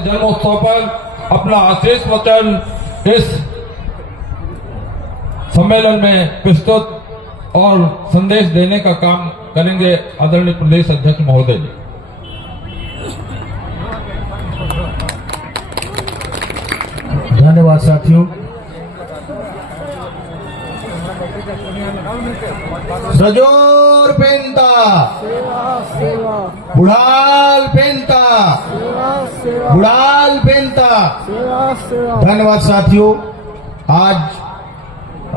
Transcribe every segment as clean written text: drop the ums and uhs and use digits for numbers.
जन्मोत्सव पर अपना आशीष वचन इस सम्मेलन में प्रस्तुत और संदेश देने का काम करेंगे आदरणीय प्रदेश अध्यक्ष महोदय जी। धन्यवाद साथियों। सजोर पेंता बुढ़ाल पेंता बुढ़ाल पेंता। धन्यवाद साथियों। आज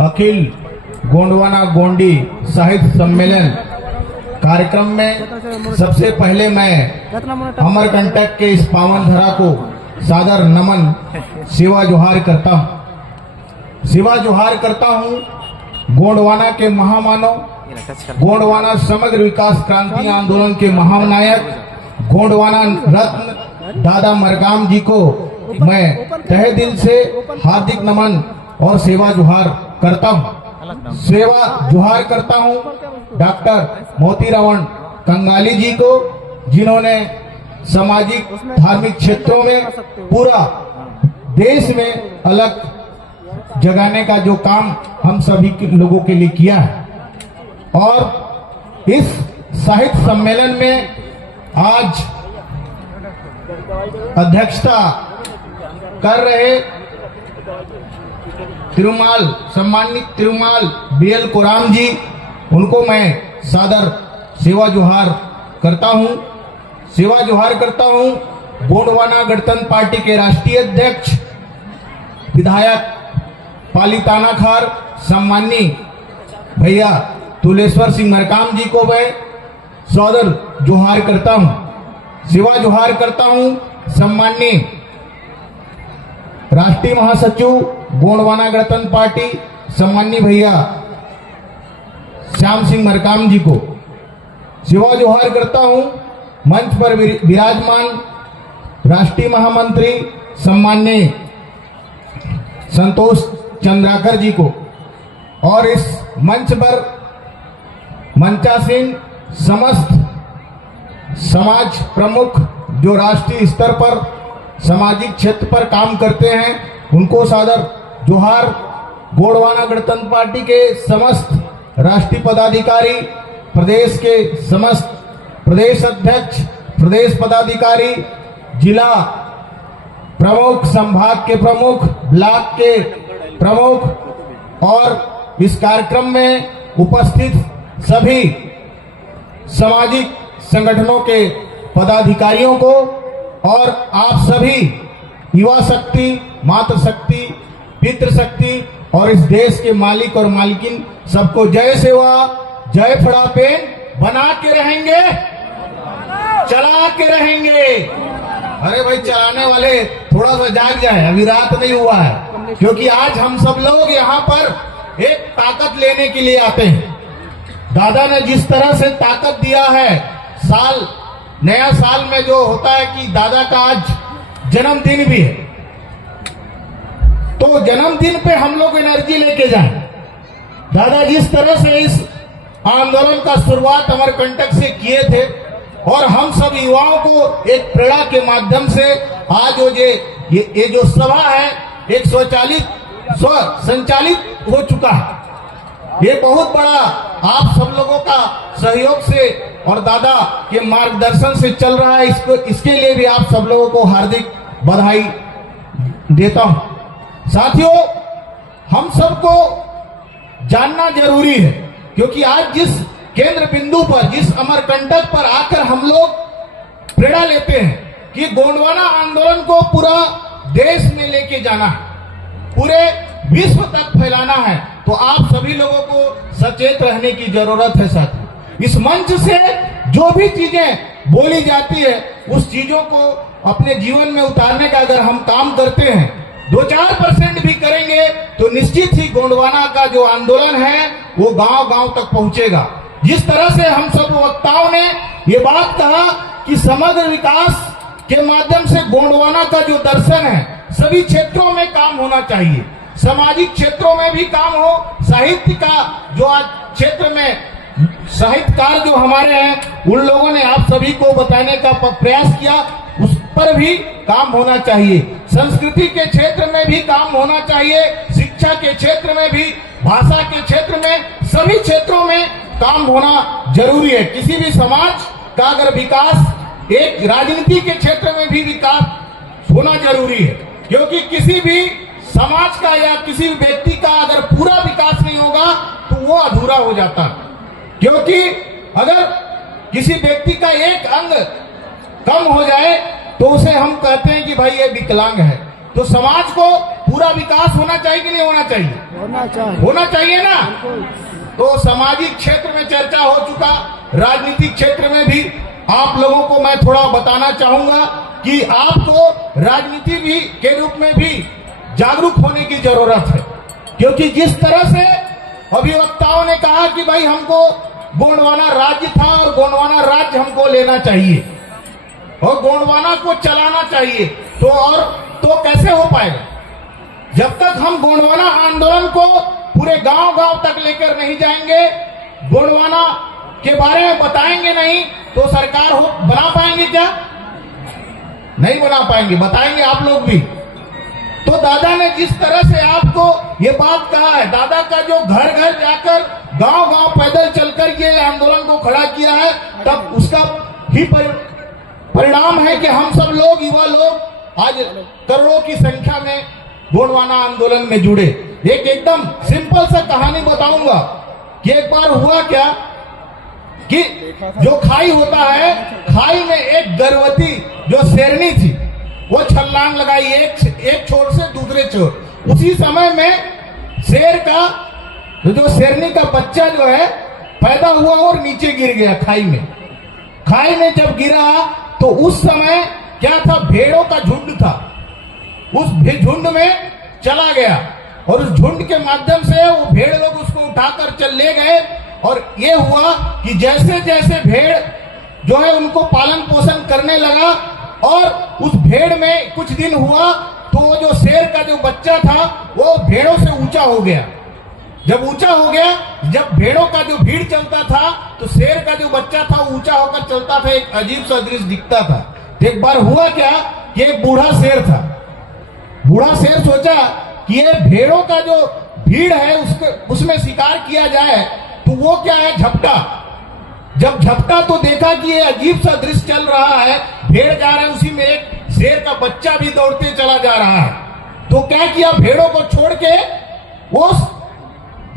अखिल गोंडवाना गोंडी साहित्य सम्मेलन कार्यक्रम में सबसे पहले मैं अमरकंटक के इस पावन धरा को सादर नमन सेवा जोहार करता हूँ। सेवा जोहार करता हूँ गोंडवाना के महामानव, गोंडवाना समग्र विकास क्रांति आंदोलन के महानायक, गोंडवाना रत्न दादा मरकाम जी को मैं तहे दिल से हार्दिक नमन और सेवा जोहार करता हूँ। सेवा जोहार करता हूँ डॉक्टर मोतीराम कंगाली जी को, जिन्होंने सामाजिक धार्मिक क्षेत्रों में पूरा देश में अलग जगाने का जो काम हम सभी लोगों के लिए किया है। और इस साहित्य सम्मेलन में आज अध्यक्षता कर रहे सम्मानित तिरुमाल बीएल कोराम जी, उनको मैं सादर सेवा जोहार करता हूं। सेवा जोहार करता हूं गोंडवाना गणतंत्र पार्टी के राष्ट्रीय अध्यक्ष विधायक पालीताना खार सम्मानी भैया तुलेश्वर सिंह मरकाम जी को मैं सादर जोहार करता हूं। सेवा जोहार करता हूं सम्मानी राष्ट्रीय महासचिव गोंडवाना गणतंत्र पार्टी सम्मानी भैया श्याम सिंह मरकाम जी को। सेवा जोहार करता हूं मंच पर विराजमान राष्ट्रीय महामंत्री सम्मान्य संतोष चंद्राकर जी को, और इस मंच पर मंचासीन समस्त समाज प्रमुख जो राष्ट्रीय स्तर पर सामाजिक क्षेत्र पर काम करते हैं, उनको सादर जोहार। गोंडवाना गणतंत्र पार्टी के समस्त राष्ट्रीय पदाधिकारी, प्रदेश के समस्त प्रदेश अध्यक्ष, प्रदेश पदाधिकारी, जिला प्रमुख, संभाग के प्रमुख, ब्लॉक के प्रमुख और इस कार्यक्रम में उपस्थित सभी सामाजिक संगठनों के पदाधिकारियों को और आप सभी युवा शक्ति, मातृशक्ति, पितृशक्ति और इस देश के मालिक और मालकिन सबको जय सेवा, जय फड़ापेन। बना के रहेंगे, चला के रहेंगे। अरे भाई, चलाने वाले थोड़ा सा जाग जाए, अभी रात नहीं हुआ है, क्योंकि आज हम सब लोग यहाँ पर एक ताकत लेने के लिए आते हैं। दादा ने जिस तरह से ताकत दिया है, नया साल में जो होता है कि दादा का आज जन्मदिन भी है, तो जन्मदिन पे हम लोग एनर्जी लेके जाएं। दादा जिस तरह से इस आंदोलन का शुरुआत अमरकंटक से किए थे और हम सब युवाओं को एक प्रेरणा के माध्यम से आज ये जो सभा है एक संचालित हो चुका है। ये बहुत बड़ा आप सब लोगों का सहयोग से और दादा के मार्गदर्शन से चल रहा है। इसके लिए भी आप सब लोगों को हार्दिक बधाई देता हूं। साथियों, हम सबको जानना जरूरी है, क्योंकि आज जिस केंद्र बिंदु पर, जिस अमरकंटक पर आकर हम लोग प्रेरणा लेते हैं कि गोंडवाना आंदोलन को पूरा देश में लेके जाना है, पूरे विश्व तक फैलाना है, तो आप सभी लोगों को सचेत रहने की जरूरत है। साथियों, इस मंच से जो भी चीजें बोली जाती है, उस चीजों को अपने जीवन में उतारने का अगर हम काम करते हैं, 2-4% भी करेंगे, तो निश्चित ही गोंडवाना का जो आंदोलन है वो गांव-गांव तक पहुंचेगा। जिस तरह से हम सब वक्ताओं ने ये बात कहा कि समग्र विकास के माध्यम से गोंडवाना का जो दर्शन है, सभी क्षेत्रों में काम होना चाहिए, सामाजिक क्षेत्रों में भी काम हो, साहित्य का जो आज क्षेत्र में साहित्यकार जो हमारे हैं, उन लोगों ने आप सभी को बताने का प्रयास किया। पर भी काम होना चाहिए, संस्कृति के क्षेत्र में भी काम होना चाहिए, शिक्षा के क्षेत्र में भी, भाषा के क्षेत्र में, सभी क्षेत्रों में काम होना जरूरी है। किसी भी समाज का अगर विकास, एक राजनीति के क्षेत्र में भी विकास होना जरूरी है, क्योंकि किसी भी समाज का या किसी भी व्यक्ति का अगर पूरा विकास नहीं होगा तो वो अधूरा हो जाता है। क्योंकि अगर किसी व्यक्ति का एक अंग कम हो जाए तो उसे हम कहते हैं कि भाई ये विकलांग है। तो समाज को पूरा विकास होना चाहिए कि नहीं होना चाहिए? होना चाहिए ना। तो सामाजिक क्षेत्र में चर्चा हो चुका, राजनीतिक क्षेत्र में भी आप लोगों को मैं थोड़ा बताना चाहूंगा कि आपको राजनीति भी के रूप में भी जागरूक होने की जरूरत है। क्योंकि जिस तरह से अभिवक्ताओं ने कहा कि भाई हमको गोंडवाना राज्य था और गोंडवाना राज्य हमको लेना चाहिए और गोंडवाना को चलाना चाहिए, तो कैसे हो पाएगा? जब तक हम गोंडवाना आंदोलन को पूरे गांव-गांव तक लेकर नहीं जाएंगे, गोंडवाना के बारे में बताएंगे नहीं, तो सरकार बना पाएंगे क्या? नहीं बना पाएंगे। बताएंगे आप लोग भी। तो दादा ने जिस तरह से आपको ये बात कहा है, दादा का जो घर घर जाकर गांव-गांव पैदल चलकर ये आंदोलन को खड़ा किया है, तब उसका ही परिणाम है कि हम सब लोग, युवा लोग आज करोड़ों की संख्या में गोंडवाना आंदोलन में जुड़े। एक एकदम सिंपल सा कहानी बताऊंगा कि एक बार हुआ क्या कि जो खाई होता है, खाई में एक गर्भवती जो शेरनी थी वो छलांग लगाई एक छोर से दूसरे छोर। उसी समय में शेर का जो शेरनी का बच्चा जो है पैदा हुआ और नीचे गिर गया खाई में। खाई में जब गिरा तो उस समय क्या था, भेड़ों का झुंड था, उस झुंड में चला गया और उस झुंड के माध्यम से वो भेड़ लोग उसको उठाकर चल ले गए। और ये हुआ कि जैसे जैसे भेड़ जो है उनको पालन पोषण करने लगा और उस भेड़ में कुछ दिन हुआ तो वो जो शेर का जो बच्चा था वो भेड़ों से ऊंचा हो गया। जब ऊंचा हो गया, जब भेड़ों का जो भीड़ चलता था तो शेर का जो बच्चा था ऊंचा होकर चलता था, एक अजीब सा दृश्य दिखता था। तो एक बार हुआ क्या कि एक बूढ़ा शेर था। बूढ़ा शेर सोचा कि ये भेड़ों का जो भीड़ है उसमें शिकार किया जाए, तो वो क्या है, झपटा। जब झपटा तो देखा कि ये अजीब सा दृश्य चल रहा है, भेड़ जा रहा है, उसी में एक शेर का बच्चा भी दौड़ते चला जा रहा है। तो क्या किया, भेड़ों को छोड़ के उस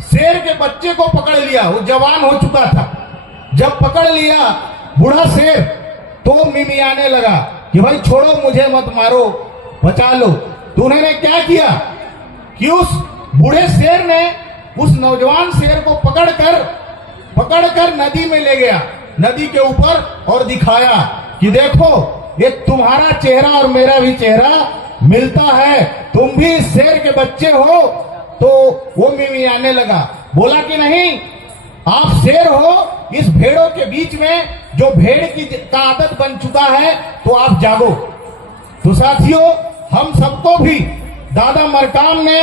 शेर के बच्चे को पकड़ लिया। वो जवान हो चुका था। जब पकड़ लिया बूढ़ा शेर तो मिमियाने लगा कि भाई छोड़ो, मुझे मत मारो, बचा लो। तो उन्होंने क्या किया कि उस बूढ़े शेर ने उस नौजवान शेर को पकड़कर नदी में ले गया, नदी के ऊपर, और दिखाया कि देखो ये तुम्हारा चेहरा और मेरा भी चेहरा मिलता है, तुम भी शेर के बच्चे हो। तो वो मिमियाने लगा, बोला कि नहीं, आप शेर हो, इस भेड़ों के बीच में जो भेड़ की का आदत बन चुका है, तो आप जागो। तो साथियों, हम सबको भी दादा मरकाम ने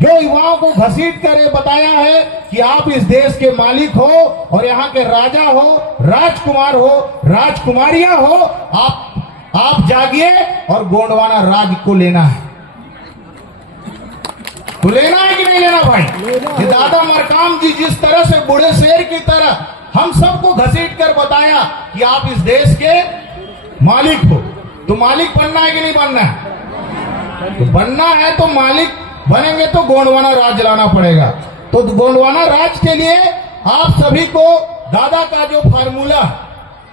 जो युवाओं को घसीट कर ये बताया है कि आप इस देश के मालिक हो और यहाँ के राजा हो, राजकुमार हो, राजकुमारियां हो, आप जागिए और गोंडवाना राज को लेना है। तो लेना है कि नहीं लेना भाई? ये दादा मरकाम जी जिस तरह से बूढ़े शेर की तरह हम सबको घसीट कर बताया कि आप इस देश के मालिक हो, तो मालिक बनना है कि नहीं बनना है? तो बनना है तो मालिक बनेंगे तो गोंडवाना राज लाना पड़ेगा। तो गोंडवाना राज के लिए आप सभी को दादा का जो फार्मूला,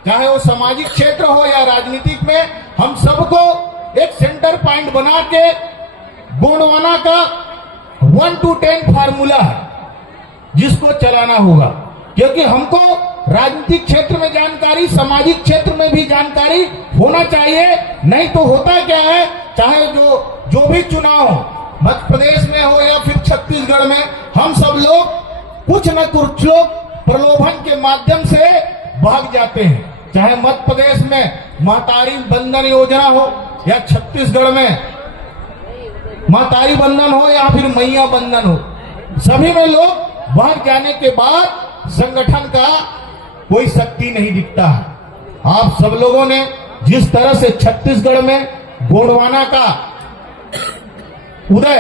चाहे वो सामाजिक क्षेत्र हो या राजनीतिक में, हम सबको एक सेंटर पॉइंट बना के गोंडवाना का 1 to 10 फार्मूला है जिसको चलाना होगा। क्योंकि हमको राजनीतिक क्षेत्र में जानकारी, सामाजिक क्षेत्र में भी जानकारी होना चाहिए। नहीं तो होता क्या है, चाहे जो भी चुनाव हो, मध्य प्रदेश में हो या फिर छत्तीसगढ़ में, हम सब लोग कुछ न कुछ लोग प्रलोभन के माध्यम से भाग जाते हैं। चाहे मध्य प्रदेश में महतारी बंधन योजना हो या छत्तीसगढ़ में महतारी बंधन हो या फिर मैया बंधन हो, सभी में लोग भाग जाने के बाद संगठन का कोई शक्ति नहीं दिखता है। आप सब लोगों ने जिस तरह से छत्तीसगढ़ में गोंडवाना का उदय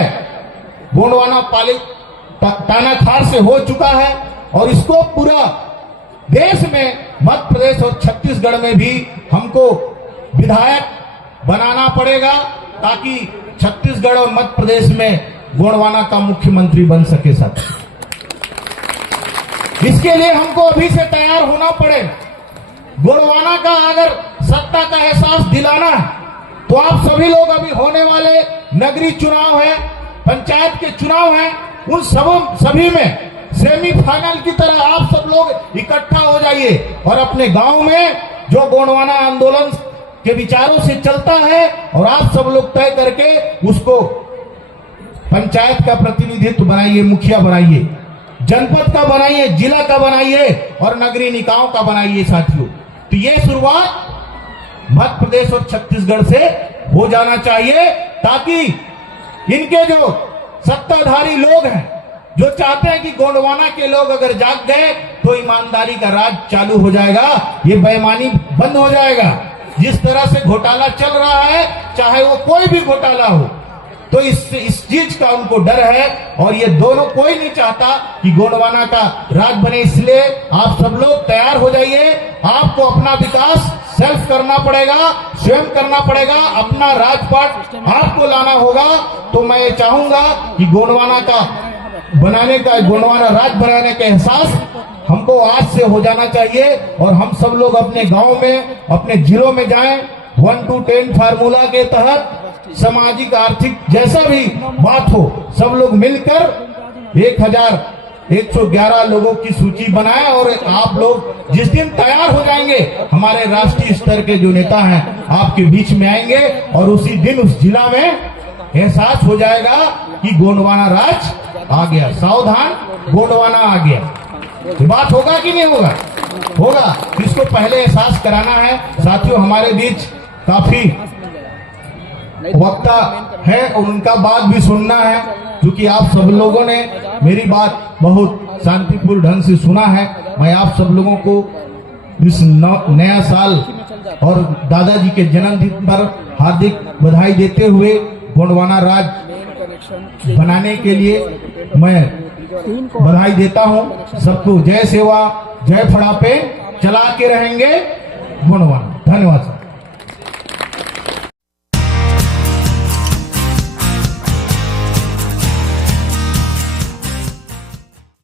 गोंडवाना पालित तानाखार से हो चुका है और इसको पूरा देश में मध्य प्रदेश और छत्तीसगढ़ में भी हमको विधायक बनाना पड़ेगा ताकि छत्तीसगढ़ और मध्य प्रदेश में गोंडवाना का मुख्यमंत्री बन सके। साथ इसके लिए हमको अभी से तैयार होना पड़ेगा। गोंडवाना का अगर सत्ता का एहसास दिलाना है तो आप सभी लोग अभी होने वाले नगरीय चुनाव है, पंचायत के चुनाव हैं, उन सभी में सेमीफाइनल की तरह आप सब लोग इकट्ठा हो जाइए और अपने गांव में जो गोंडवाना आंदोलन के विचारों से चलता है और आप सब लोग तय करके उसको पंचायत का प्रतिनिधित्व बनाइए, मुखिया बनाइए, जनपद का बनाइए, जिला का बनाइए और नगरीय निकायों का बनाइए। साथियों, तो ये शुरुआत मध्य प्रदेश और छत्तीसगढ़ से हो जाना चाहिए ताकि इनके जो सत्ताधारी लोग हैं जो चाहते हैं कि गोंडवाना के लोग अगर जाग गए तो ईमानदारी का राज चालू हो जाएगा, ये बेईमानी बंद हो जाएगा। जिस तरह से घोटाला चल रहा है, चाहे वो कोई भी घोटाला हो, तो इस चीज का उनको डर है और ये दोनों कोई नहीं चाहता कि गोंडवाना का राज बने। इसलिए आप सब लोग तैयार हो जाइए। आपको अपना विकास सेल्फ करना पड़ेगा, स्वयं करना पड़ेगा, अपना राजपाट आपको लाना होगा। तो मैं ये चाहूंगा कि गोंडवाना राज बनाने का एहसास हमको आज से हो जाना चाहिए और हम सब लोग अपने गांव में, अपने जिलों में जाएं। 1 to 10 फार्मूला के तहत सामाजिक आर्थिक जैसा भी बात हो, सब लोग मिलकर 1111 लोगों की सूची बनाएं और आप लोग जिस दिन तैयार हो जाएंगे, हमारे राष्ट्रीय स्तर के जो नेता हैं आपके बीच में आएंगे और उसी दिन उस जिला में एहसास हो जाएगा कि गोंडवाना राज आ गया। सावधान, गोंडवाना आ गया। ये बात होगा कि नहीं होगा? होगा। इसको पहले एहसास कराना है। साथियों, हमारे बीच काफी वक्ता है और उनका बात भी सुनना है, क्योंकि आप सब लोगों ने मेरी बात बहुत शांतिपूर्ण ढंग से सुना है। मैं आप सब लोगों को इस नया साल और दादाजी के जन्मदिन पर हार्दिक बधाई देते हुए गोंडवाना राज बनाने के लिए मैं बधाई देता हूं। सबको जय सेवा, जय फड़ापे, चला के रहेंगे गोंडवाना। धन्यवाद।